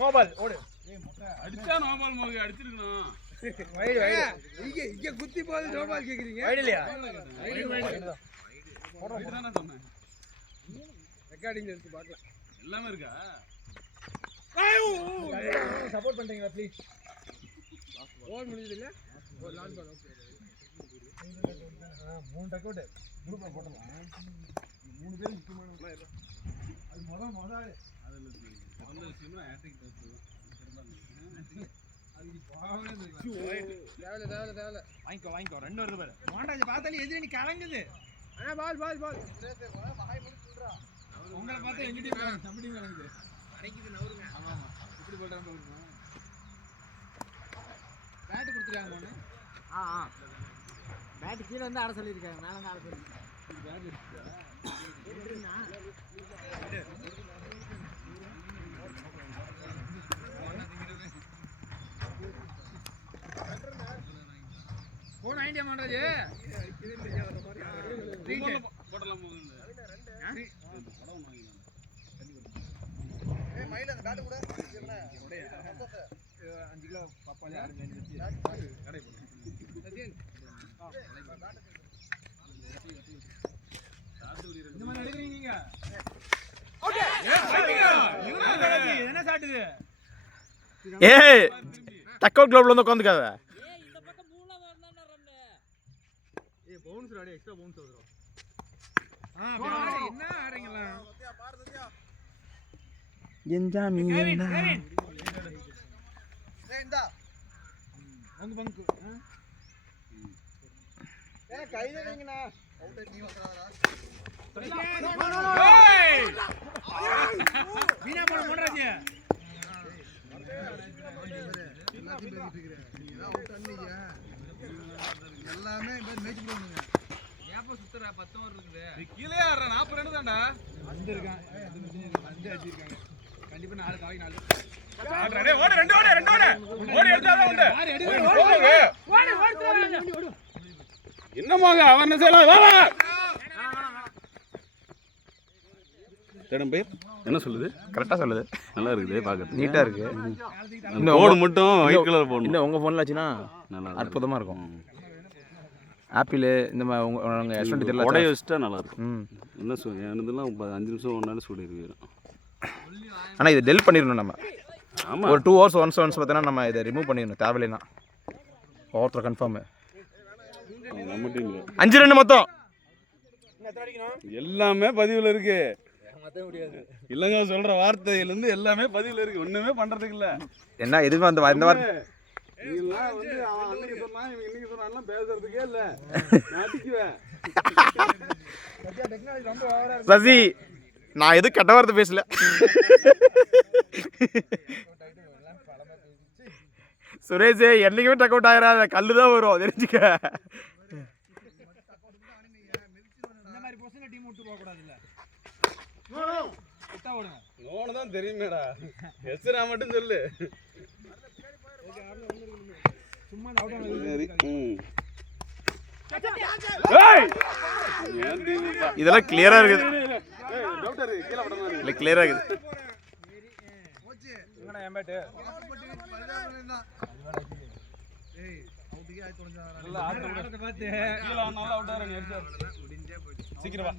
No ball ஓடு. அடிச்சா no ball மோகி அடிச்சிருக்கணும். Wide இங்க குத்தி போது நோபால் கேக்குறீங்க. வைடு இல்லையா? வைடு தான சொன்னேன். ரெக்கார்டிங் எடுத்து பார்க்கலாம். எல்லாமே இருக்கா? சப்போர்ட் பண்றீங்களா ப்ளீஸ்? ஓல் முடிஞ்சது இல்ல? ஒரு லான் பால் ஓகே. 3 டக்கவுட் குரூப்ல போடலாம். 3 பேர் முக்கியமான அது மொத அதுல அந்த விஷயமா ஹேட்ரிக் டச் அது பாவமே தேவல வாங்கிக்கோ 2 வருது பாரு. மாண்டாஜ் பார்த்தாலே எதிரி நீ கலங்குது. பால் வாய் முடி சொல்றா. உங்களை பார்த்தா எங்க டீம் நம்ம டீம் கலங்குது. அரைக்குது நவருங்க. ஆமா இப்படி போடுறாங்க பாருங்க. பேட் கொடுத்துறாங்க மோனே. பேட் கீழ வந்து ஆட சொல்லி இருக்காங்க. மேல வந்து ஆட சொல்லி. பேட் இருக்கா? எடுறீனா? Phone idea montage. போடலாம் போகுது. படம் வாங்கிடலாம். ஏய் மயில அந்த பேட் கூட என்ன உடைய 5 கிலோ பப்பாளி ஆறு மீன் வச்சு கடை போடு. சஜின் இந்த மாதிரி எடுக்கிறீங்க நீங்க. ஓகே என்ன சாட்டுது? ஏய் டக் அவுட் கிளப்ல வந்து உட்கார்ந்துக்காத. ஏய் இந்த பக்கம் மூளை வரணும்னா ரன். ஏய் பவுன்ஸ் ராடி எக்ஸ்ட்ரா பவுன்ஸ் வரும். என்ன ஆறீங்களா? பாருதியா என்ஜாமி என்ன? ஏய் இந்தா பங்கு ஏய் கையில வைங்கண்ணா. அவுட் நீ வந்தறாடா. ஏய் வீணா போன மோன்ராஜ். எல்லாத்தையும் பேசிக்கிறேன். நீ தான் அவுட் அன்னிங்க. எல்லாமே மேட்ச் பண்ணுங்க. ஏப்ப சுத்துற 10 ஓவர் இருக்குது. நீ கீழே ஆறற 40 ரன் தான்டா. வந்து இருக்கான். வந்து அடிச்சிருக்காங்க. கண்டிப்பா 4 காய் 4. டேய் ஓடு 2 ஓடு. ஓடி எடுத்தாதான் உண்டு. ஓடு. என்னமாங்க அவர்னஸ் எல்லாம் வா. தேடம் பேர் என்ன சொல்லுது? கரெக்டா சொல்லுது. நல்லா இருக்குது பார்க்க. நீட்டா இருக்கு. இந்த கோடு மட்டும் ஒயிட் கலர் போடணும். இந்த உங்க போன்ல ஆச்சுனா நல்லா அற்புதமா இருக்கும். ஆப்பிள் இந்த மாதிரி உங்க எஸ்என்டி தெரியல உடைய வச்சிட்டா நல்லா இருக்கும். என்ன சொல்ல என்னதெல்லாம் 5 நிமிஷம் ஒரு நாள் சூடு இருக்கு. ஆனா இத டெல் பண்ணிரணும் நம்ம. ஆமா ஒரு 2 hours once பார்த்தா நம்ம இத ரிமூவ் பண்ணிரணும் தேவையில்லைனா. Over confirm. நம்ம டீம்ல 5 ரன் மொத்தம். எல்லாமே பதிவுல இருக்கு. மத்த முடியாது. இல்லங்க சொல்ற வார்த்தையில இருந்து எல்லாமே பதிவுல இருக்கு. ஒண்ணுமே பண்றதுக்கு இல்ல. என்ன எதுமே அந்த வார்த்தை நீலாம் வந்து அவன் அன்னைக்கு சொன்னா இவன் இன்னைக்கு சொன்னான்லாம் பேசுறதுக்கே இல்ல. நாட்டிக்குவேன். சத்யா டெக்னாலஜி ரொம்ப ஓவரா இருக்கு. சசி நான் எது கெட்ட வார்த்தை பேசல. சுரேஷ் என்னைக்குமே டக் அவுட் ஆயிராத. கல்லு தான் வரும் தெரிஞ்சுக்க. இந்த மாதிரி பொசிஷன்ல டீம் விட்டு போக கூடாது இல்ல. விட்டா ஓடுங்க. நோன தான் தெரியுமேடா. எஸ்ரா மட்டும் சொல்லு. சும்மா அவுட் ஆனது. ஏய் இதெல்லாம் கிளியரா இருக்குது. ஏய் டாக்டர் கீழ படமா இல்ல கிளியரா இருக்குது. போச்சு என்னடா எம்பேட் ஏய் அவுட்டுக்கு ஆயி தொலைஞ்சா நல்லா ஆட்ட பார்த்து கீழ நல்லா அவுட் ஆறேன் எடுத்து முடிஞ்சே போச்சு. சீக்கிரம் வா.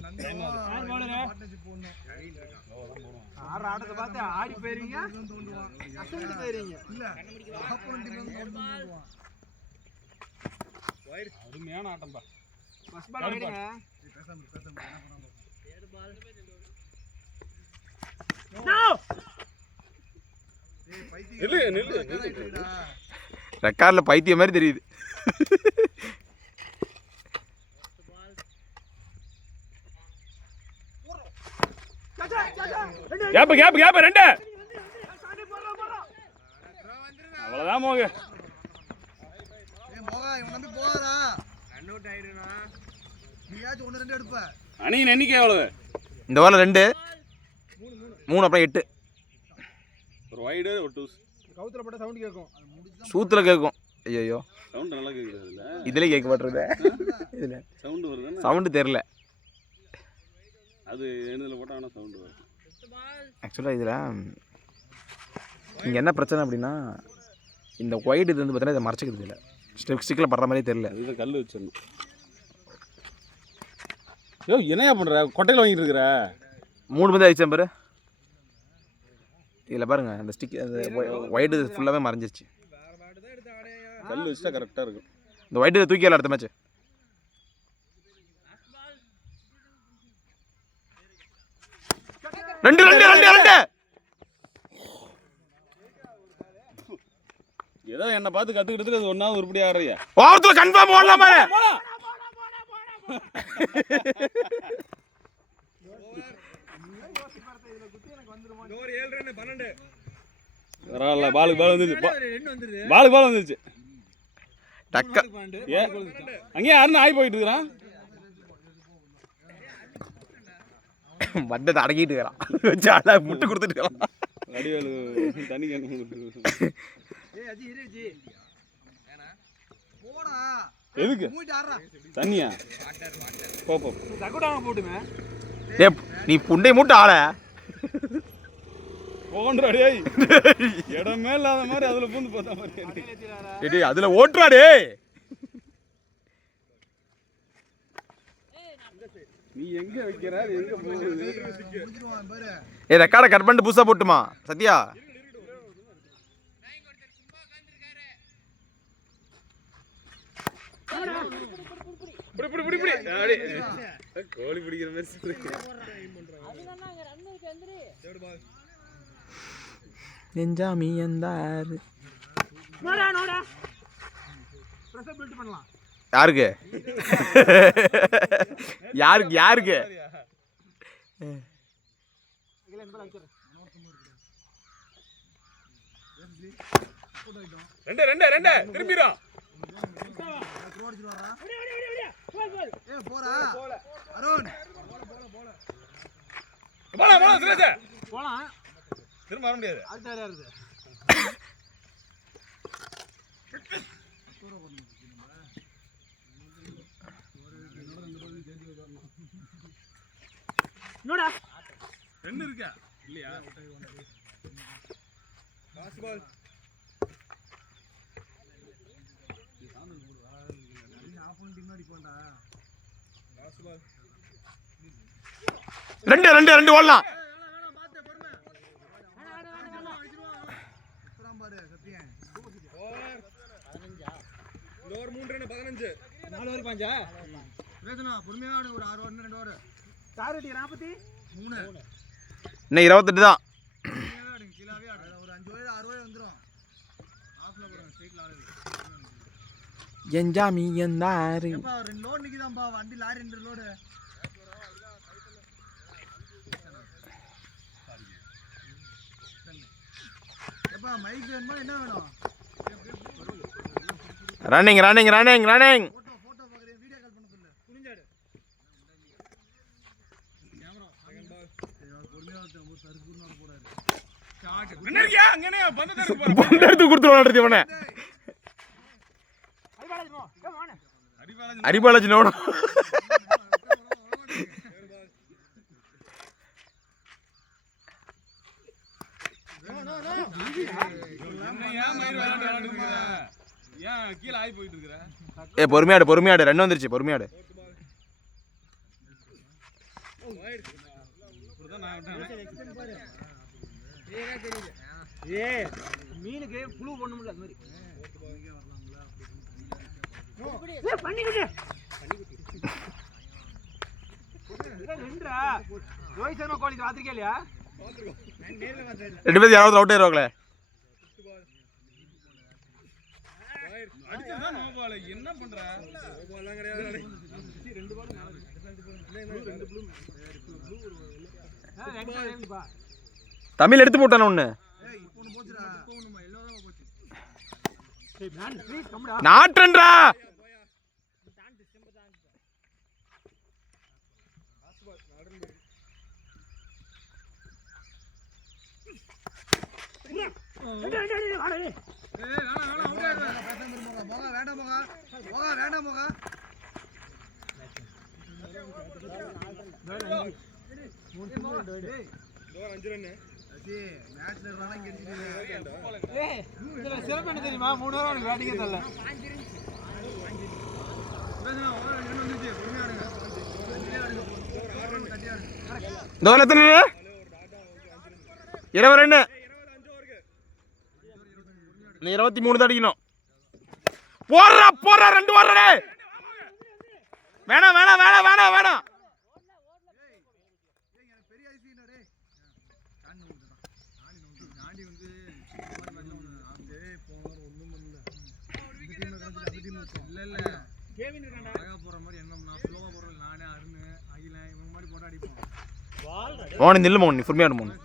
யார் பாலுங்க பார்ட்னர்ஷிப் போடணும். ஆற ஆட்டத்தை பார்த்து ஆடி போறீங்க. அசந்து போறீங்க. இல்ல ஆப்போனன்ட் டீம் வந்து தோண்டுவான். வைட் அருமையான ஆட்டம் பா. ஃபர்ஸ்ட் பால் ஆடுங்க. பேசாம என்ன பண்ணாம. Third ball. நோ. ஏய் பைத்தியம். நில்லு. ரெக்கார்ட்ல பைத்தியம் மாதிரி தெரியுது. கேப் 2. அவ்வளவுதான் மோக. ஏய் மோகா இவன் நம்பி போறாரா? Run out ஆயிடுனா. நீயாச்சும் 1 2 எடுப்ப. அணியின் எண்ணிக்கை எவ்வளவு? இந்த ஓவர்ல 2 3 அப்புறம் 8. ஒரு வைடு ஒரு டூஸ். கவுத்துல போட்ட சவுண்ட் கேக்கும். சூத்துல கேக்கும். ஐயோ சவுண்ட் நல்லா கேக்குது. இதுல கேட்க மாட்டேங்குது. இதுல சவுண்ட் வருதுன்னா சவுண்ட் தெரியல. அது என்னதில் போட்டால் ஆனால் சவுண்டு வரும். ஆக்சுவலாக இதில் இங்கே என்ன பிரச்சனை அப்படின்னா இந்த ஒயிட் இது வந்து பார்த்தீங்கன்னா இதை மறைச்சிக்கிறது இல்லை. ஸ்டிக்கில் படுற மாதிரியே தெரியல. இதுதான் கல் வச்சிடணும். யோ என்னையா பண்ணுற? கொட்டையில் வாங்கிட்டு இருக்கிற 3 மணி ஆயிடுச்சு பேர். இதில் பாருங்கள் அந்த ஸ்டிக் அந்த ஒயிட் இது ஃபுல்லாகவே மறைஞ்சிருச்சு. கல் வச்சுட்டா கரெக்டாக இருக்கும். இந்த ஒயிட் இதை தூக்கி அடுத்த மேட்ச். ரெண்டு ரெண்டு ரெண்டு ரெண்டு ஏதோ என்னை பார்த்து கற்றுக்கிட்டு அது ஒன்றாவது உருப்படி ஆடுறியா? ஓரத்தில் கன்ஃபார்ம் ஓடலாம் பாரு. பரவாயில்ல, பாலுக்கு பால் வந்துருச்சு. பாலுக்கு பால் வந்துருச்சு. டக்க அங்கேயே யாருன்னு ஆகி போயிட்டு இருக்கிறான். வட்டத்தை அடக்கிட்டு இருக்கிறான். வச்சு ஆளா முட்டு கொடுத்துட்டு இருக்கலாம். வடிவேலு தண்ணி எதுக்கு தண்ணியா? போட்டுமே நீ புண்டை மூட்டை ஆள போன்றாடே. இடமே இல்லாத மாதிரி அதுல பூந்து போட்ட மாதிரி அதுல ஓட்டுறாடே. நீ எங்க வைக்கிறாரு எங்க போகுது? ரெக்கார்டை கட் பண்ணிட்டு புதுசா போட்டுமா சத்யா? கோழி பிடிக்கிற மாதிரி நெஞ்சாமி எந்தாரு யாருக்கு யாருக்கு யாருக்கு ரெண்டு ரெண்டு ரெண்டு திரும்பிடும். திரும்ப வர முடியாது. ரெண்டு இருக்கா இல்லையா? ரெண்டு ரெண்டு ரெண்டு ஓடலாம். இன்னும் 28 தான். எஞ்சாமி எந்தாரு வண்டி லாரி 2 லோடு மைக் வேணுமா என்ன வேணும்? Running running running running. Photo பாக்குறேன், வீடியோ கால் பண்ண சொல்லு. குனிஞ்சாடு கேமரா செகண்ட் பால். பொறுமையா வந்து சர்க்குன்னு போறாரு. ஸ்டார்ட் என்னறியா அங்கனே பந்தத்தை எடுத்து போற. பந்த எடுத்து கொடுத்துறானே இவனே. அரிபாலஜி நோடா. பொறுமையாடு பொறுமையாடு. ரன் வந்துருச்சு பொறுமையாடு. மீனுக்கு புழு போடணும்ல அது மாதிரி. ரோஹித் சர்மா கோலிக்கு பாத்திருக்கே இல்லையா? 2 பேர் யாராவது அவுட் ஆயிருவாங்களே. என்ன பண்ற? தமிழ் எடுத்து போட்டான ஒண்ணு. நாட்டன்றா சிறப்பு என்ன தெரியுமா 3 வாரம் உனக்கு பேட்டிங்கே தரல இந்த ஓவர் எத்தனை 20 ரன் நீ 23 தான் அடிக்கணும் போடுறா 2 ஓவர் வேணாம் மோகன் நில்லு மோகன் நீ பொறுமையாக மோகன்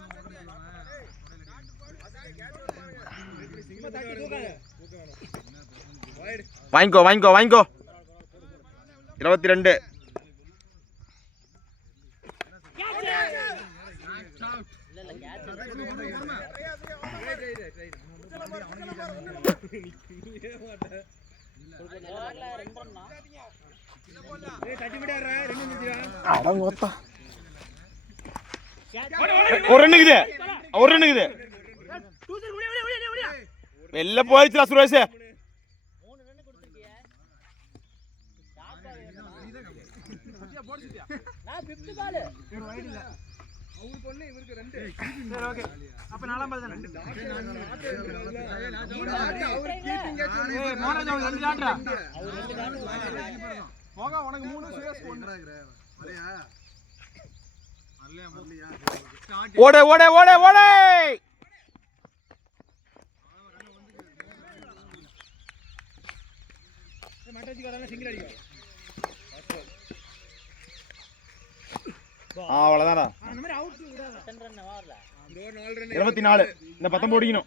வாங்கிக்கோ 22 அடங்கோத்தா ஒரு ரன்னுக்குது வெளில போயிடுச்சுடா சுரேஷ் ஓடே அவ்வளவுதானா 24 இந்த 19 முடிக்கணும்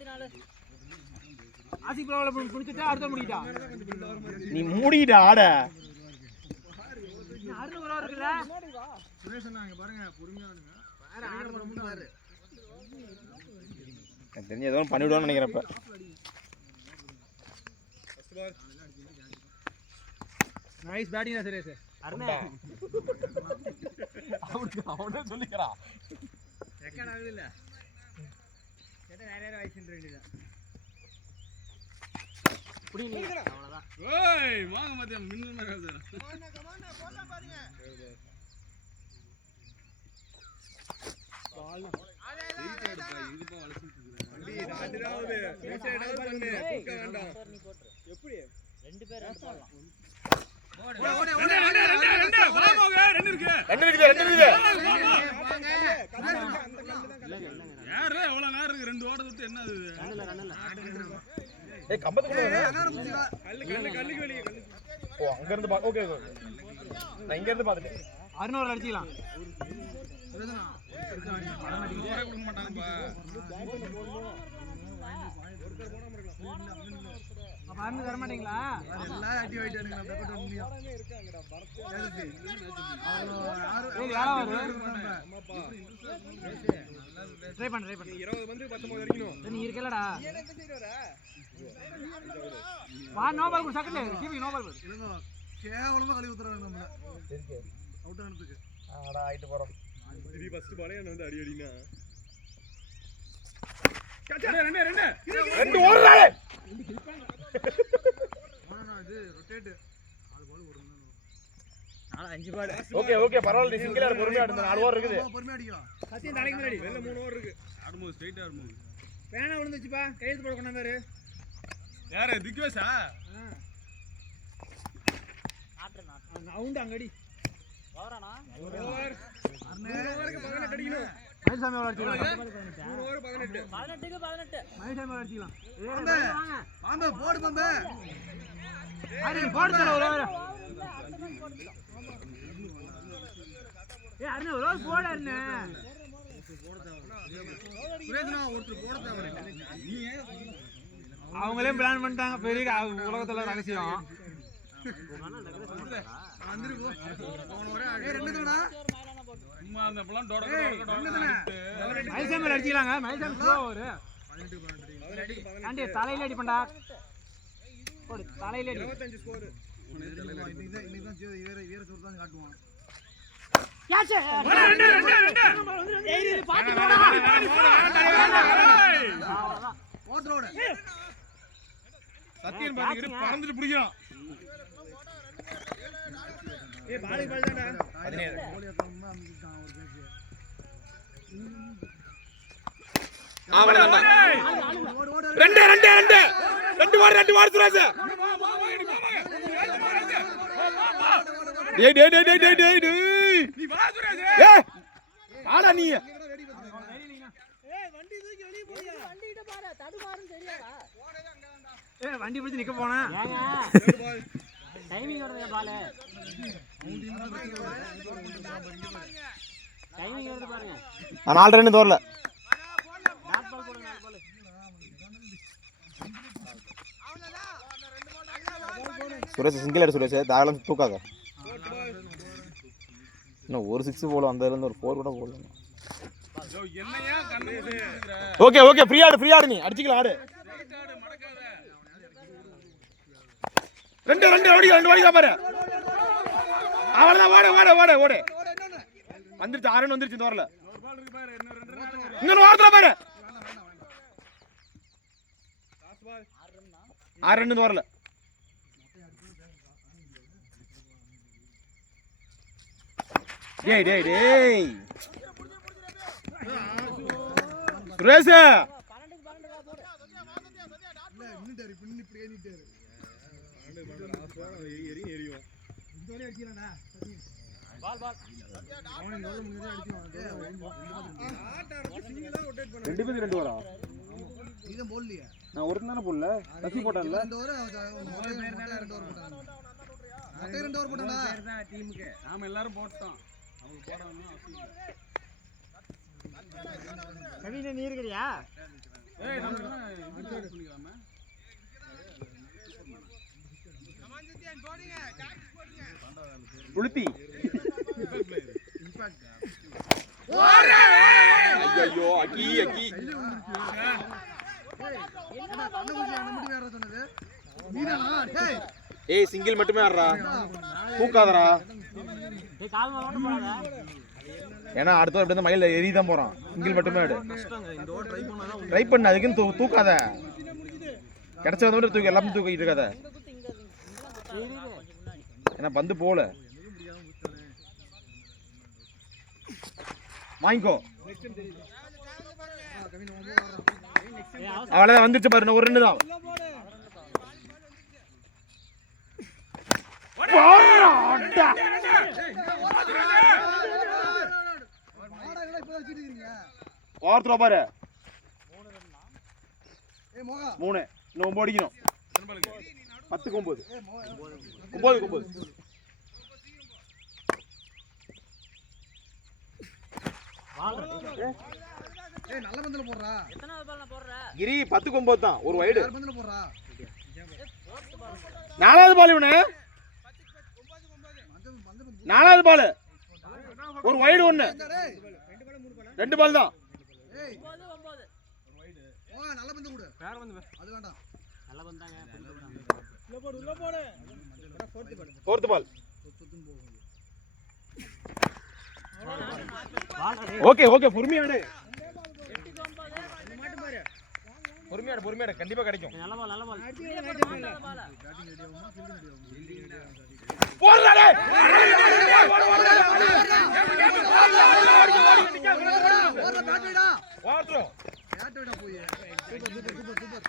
நீ மூடிட்டா ஆட தெரிஞ்ச ஏதோ பண்ணிவிடுவான்னு நினைக்கிறப்ப நைஸ் பேட்டிங் சுரேஷ் அவனே சொல்லிக்கிறான் அறுநூறு அடிச்சுக்கலாம் தர மாட்டீங்களா ட்ரை பண்ணு 20 வந்து 19 வரைக்கும் நீ இருக்கலடா வா நோ பால் சக்கல கீப் நோ பால் கேவலமா கழி ஊத்துறாங்க நம்மள அவுட் ஆனதுக்கு ஆடா ஆயிட்டு போறோம் இது ஃபர்ஸ்ட் பாலே என்ன வந்து அடி அடினா ரெண்டு ஓடுறானே ஓடனா இது ரொட்டேட் 4 பால் ஓடுறணும் 5 பால் ஓகே பரவாயில்லை நீ சிங்கிளா பொறுமையா ஆடுங்க 4 ஓவர் இருக்குது பொறுமையா அடிங்க சத்தியம் தலைக்கு முன்னாடி வெல்ல 3 ஓவர் இருக்கு ஆடுமோ ஸ்ட்ரைட்டா ஆடுமோ பேனா விழுந்துச்சுப்பா கையில போட கொண்டாந்தாரு யாரு திக்வேஷா ஆட்றனா ரவுண்ட் அங்கடி ஓவரானா ஓவர் 3 ஓவருக்கு 18 அடிக்கணும் மயில்சாமி ஓவர் அடிக்கலாம் 3 ஓவர் 18 18க்கு 18 மயில்சாமி ஓவர் அடிக்கலாம் வாங்க போடு பம்பே அடி போடு தர ஓவர் ஏய் அண்ணே ஓவர் போடு அண்ணே சுரேஷ்னா ஒருத்தர் போட தேவை நீ அவங்களே பிளான் பண்ணிட்டாங்க பெரிய உலகத்துல ரகசியம் அடிச்சிக்கலாங்க தலையில அடி பண்ணா தலையில 25 ஸ்கோர் காட்டுவான் சத்தியன் பாத்துக்கிட்டு பறந்துட்டு பிடிக்கும். ரெண்டு ரெண்டு ரெண்டு ரெண்டு வார் சுரேஷ். டேய் டேய் டேய் டேய் டேய் டேய் நீ வா சுரேஷ். ஏய் ஆடா நீ. வண்டி பிடிச்சி நிக்க போனா டைமிங் வருது பால். டைமிங் வருது பாருங்க. 4 ரன் தோறல. டாட் பால் போடுங்க 4 பால். சுரேஷ் சிங்கிள் அடி சுரேஷ் தாராளம் தூக்காத. இன்னும் ஒரு 6 போல வந்ததுல இருந்து ஒரு 4 கூட போடல. என்னையா கண்ணு குடிக்குற? ஓகே ஓகே ஃப்ரீ ஆடு நீ அடிச்சிக்கலாம் ஆடு. ரெண்டு ஓடிக்கலாம் பாரு. அவ்வளவுதான் ஓடு. வந்துருச்சு 6 ரன் வந்துருச்சு தோறல. ஒரு பால் இருக்கு பாரு. இன்னொரு வாரத்துல பாரு. 6 ரன் தோறல. டேய் சுரேஷ் ரெண்டு பேரும் 2 ஓவரா? நீதான் போடலையா? நான் ஒருத்தன் தானே போடல. ரசி போட்டான்ல. 2 ஓவர் 2 ஓவர் போட்டானா? டீமுக்கு நாம எல்லாரும் போட்டோம். அவங்க போடணும்னா அவசியம் இல்ல. கவினே நீ இருக்கறியா? ஏய் நம்ம இது பண்ணிக்கலாமா? உளுத்தி ஐயோ அக்கி ஏய் சிங்கிள் மட்டுமே ஆடுறா, தூக்காதடா. டேய் கால் மேல ஓட போறாத. ஏன்னா அடுத்த எப்படி மயில எரி தான் போறான். சிங்கிள் மட்டுமே ஆடு. ட்ரை பண்ணு, அதுக்குன்னு தூக்காத. கிடைச்சத விட தூக்கி எல்லாமே தூக்கிட்டு இருக்காத. ஏன்னா பந்து போல வாங்கிக்கோ. அவ்வளவுதான் வந்துருச்சு பாரு. ஒரு ரன்னு தான். ஓரத்துல பாரு. 3 இன்னும் 9 அடிக்கணும். 10க்கு 9. 9க்கு 9. ஏய் நல்ல பந்தல போடுறா. எத்தனாவது பால் நான் போடுற? கிரி 10க்கு 9 தான். ஒரு வைடு. யார் பந்தல போடுறா? 4வது பால் இவனே. 4வது பால். ஒரு வைடு 1. 2 பால் தான். ஏய் 9 9. ஓ நல்ல பந்து கொடு. வேற பந்து அது வேண்டாம். நல்ல பந்தாங்க. உள்ள போடு. Fourth ball. Ball okay okay பொறுமையாடு. 8 9. பொறுமையாடு கண்டிப்பா கிடைக்கும். நல்ல பால் நல்ல பால். பால். போடுடா. ஓடுற பேட்டரிடா. வாட்ரோ. பேட்டரிடா போய். சூப்பர்.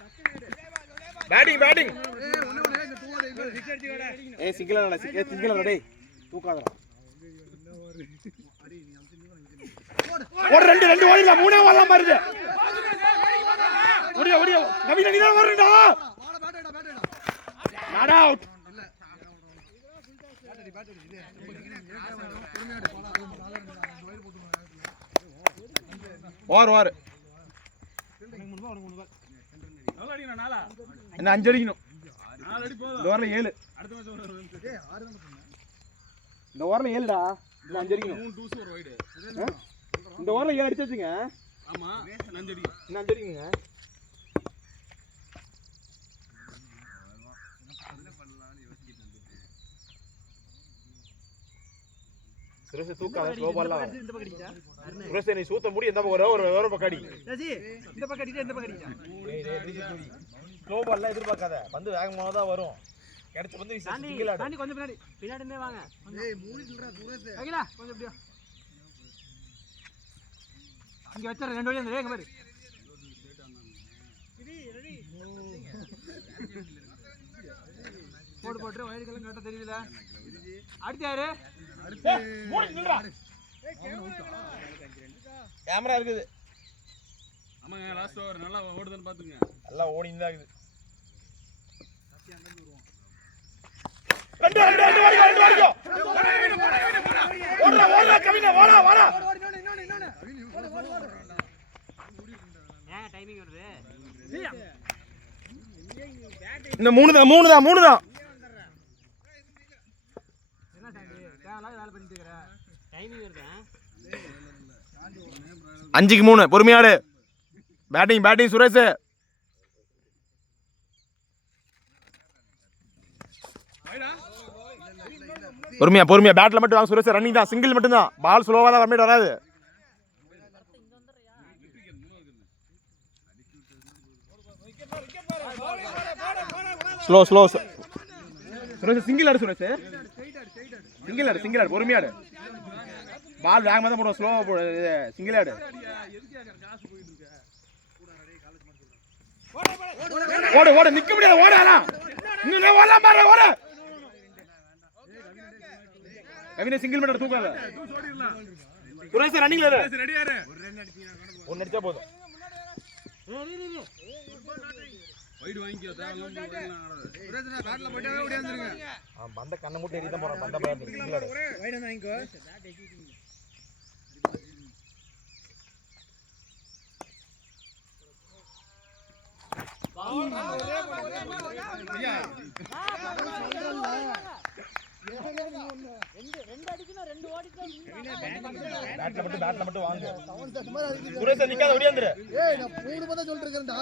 பேட்டிங். ஏய் ஒண்ணே இந்த தூவாடே இங்க சிக்ஸ் அடிச்சு வாடா. ஏய் சிங்கிளா டேய். தூக்காதடா. ஒரு 2 ஓடிடலாம். 3 வரலாம் பாருங்க. ஓடியா கவினா நீ தான் வரடா. வாடா பேட்டரிடா. Not out. இல்ல. பேட்டரி இது. பொறுமையாடு போடா. 4 வயர் போட்டுங்க. ஓவர். எவ்வளவு அடிக்கணும்? 4 என்ன 5 அடிக்கணும். 4 அடி போதும். இந்த ஓவர்ல 7. அடுத்த மேட்ச் ஒரு ஏய் 6 தான் சொன்னேன். இந்த ஓவர்ல 7டா. இந்த 5 அடிக்கணும். 3 டூஸ் ஒரு வைடு. இந்த ஓவர்ல 7 அடிச்சு வச்சுங்க. ஆமா 5 அடி. இன்னும் 5 அடிக்குங்க. சுரேஷ் தூக்காத ஸ்லோ பால்லாம் சுரேஷ் நீ சூத்த முடி எந்த பக்கம் ஒரு பக்கம் அடி இந்த பக்கம் அடிச்சா இந்த பக்கம் அடிச்சா ஸ்லோ பால்லாம் எதிர்பார்க்காத வந்து வேகமா தான் வரும் கிடைச்ச வந்து சிங்கிள் ஆடு தாண்டி கொஞ்சம் பின்னாடி பின்னாடியே வாங்க ஏய் மூடிடுறா சுரேஷ் வைக்கல கொஞ்சம் இப்படியா இங்க வச்சற ரெண்டு வழி அந்த வேக பாரு போட்டு வயலுக்கெல்லாம் கரெக்டா தெரியுதுல அடுத்து யாரு கேமரா இருக்குது ஆமாங்க லாஸ்ட் ஓவர் நல்லா ஓடுதுன்னு பாத்துங்க நல்லா ஓடின்னு தான் இருக்குது டைமிங் வருது இந்த மூணு தான் என்ன சாண்டி தேவலாம் வேலை பண்ணிட்டு இருக்கற டைமிங் வருது 5க்கு 3 பொறுமையாடு பேட்டிங் சுரேஷ் பொறுமையா பேட்ல மட்டும் வாங்க சுரேஷ் ரன்னிங் தான் சிங்கிள் மட்டும் தான் பால் ஸ்லோவா தான் வரமே வராது ஸ்லோ சுரேஷ் சிங்கிள் ஆடு சுரேஷ் சிங்கிள் ஆடு பொறுமையாடு பால் வேகமா தான் போடுவோம் ஸ்லோவா போடு சிங்கிள் ஆடு ஓடு நிக்க முடியாது ஓடா இன்னும் ஓடலாம் பாரு ஓடு கவினே சிங்கிள் மீட்டர் தூக்காத சுரேஷ் ரன்னிங்ல இரு ரெடியா இரு ஒன்னு அடிச்சா போதும் வைடு வாங்கிக்கோ சுரேஷ் நான் காட்ல போய்ட்டே ஓடியாந்துருங்க பந்த கண்ணை மூட்டை எரிதான் போறான் பந்த பாரு சிங்கிள் ஆடு வைடு வாங்கிக்கோ ரெண்டு அடிக்கணும் ரெண்டு பேட்ல மட்டும் வாங்க சுரேஷ் நிக்காத ஓடியாந்துரு ஏய் நான் 3 மணி சொல்லிட்டு இருக்கேன்டா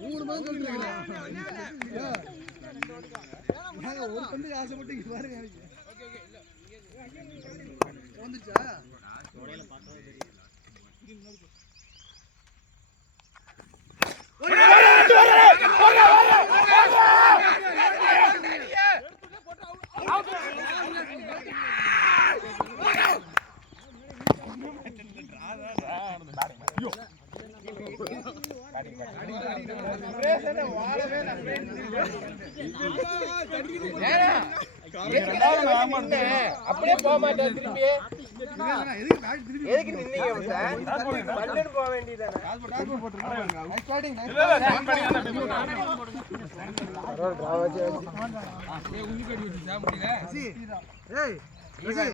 3 மணி சொல்லிட்டு இருக்கேன் நாங்க ஒரு பந்துக்கு ஆசைப்பட்டு இங்க பாருங்க வந்துச்சா தொடையில பார்த்தா தெரியும் அப்படியே போக மாட்டேன் திரும்பி எதுக்கு நின்னீங்க பல்லன் போக வேண்டியதானே ஏய்